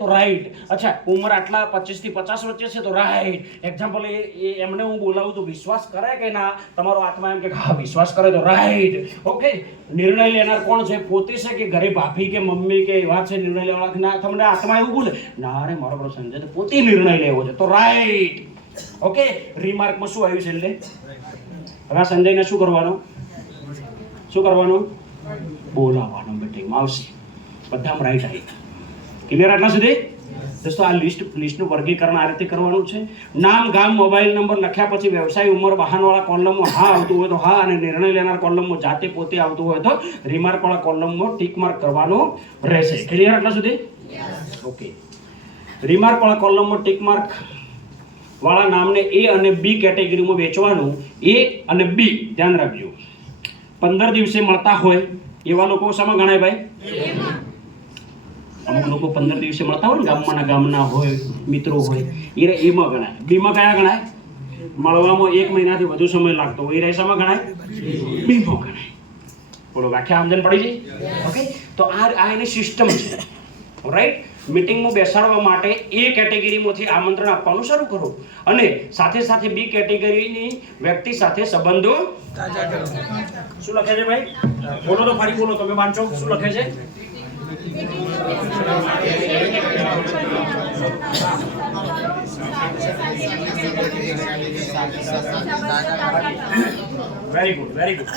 તો રાઈટ. અચ્છા, ઉંમર આટલા 25 થી 50 વચ્ચે છે તો રાઈટ. એક્ઝામ્પલ એમને હું બોલાવું તો વિશ્વાસ કરે કે ના? તમારો આત્મા એમ કે હા વિશ્વાસ કરે તો રાઈટ. ઓકે. નિર્ણય લેનાર કોણ છે? પોતે છે કે ઘરે ભાભી કે મમ્મી કે એવા છે નિર્ણય લેવાના? ના, તમને આત્મા એવું બોલે ના રે મારો બરો સંજય તો પોતે નિર્ણય લેવો છે તો રાઈટ. ઓકે. રીમાર્કમાં શું આવ્યું છે એટલે? હવે આ સંજયને શું કરવાનું? બોલાવવાનું. મીટિંગમાં આવશે. બધામાં રાઈટ આવી. ક્લિયર આટલા સુધી? દોસ્તો આ લિસ્ટનું વર્ગીકરણ આ રીતે કરવાનું છે. નામ, ગામ, મોબાઈલ નંબર લખ્યા પછી વ્યવસાય, ઉંમર, વાહનવાળા કોલમમાં હા આવતું હોય તો હા, અને નિર્ણય લેનાર કોલમમાં જાતે પોતે આવતું હોય તો રીમાર્કવાળા કોલમમાં ટીક માર્ક કરવાનું રહેશે. ક્લિયર આટલા સુધી? ઓકે. રીમાર્કવાળા કોલમમાં ટીક માર્ક વાળા નામને એ અને બી કેટેગરીમાં વેચવાનું. એ અને બી ધ્યાન રાખજો. 15 દિવસે મળતા હોય એવા લોકો શામાં ગણાય ભાઈ? અમુક લોકો 15 દિવસે મળતા હોય ને, ગામના હોય, મિત્રો હોય, એ એમાં ગણાય. બીમાં કયા ગણાય? મળવામાં 1 મહિનાથી વધુ સમય લાગતો હોય એ રેસામાં ગણાય? બીમાં ગણાય. બોલો, વ્યાખ્યા સમજણ પડી ગઈ? ઓકે. તો આ એની સિસ્ટમ છે. રાઈટ. મીટિંગમાં બેસાડવા માટે એ કેટેગરીમાંથી આમંત્રણ આપવાનું શરૂ કરો અને સાથે સાથે બી કેટેગરીની વ્યક્તિ સાથે સંબંધો શું લખે છે ભાઈ? બોલો તો ફરી બોલો, તમે વાંચો. શું લખે છે? Very good.